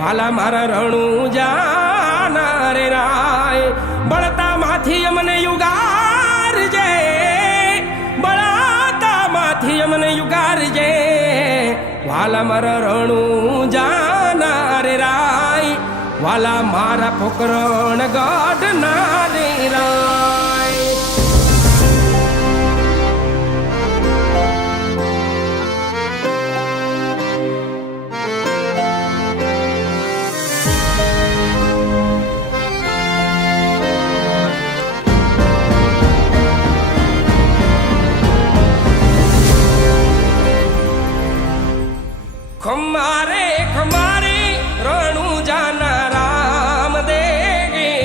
વાલા મારા રણું જાના રે રાય બળતા માંથી અમને યુગારજે બળતા માંથી અમને યુગારજે વાલા મારા રણું જાના રે રાય વાલા મારા પોકરણ ગા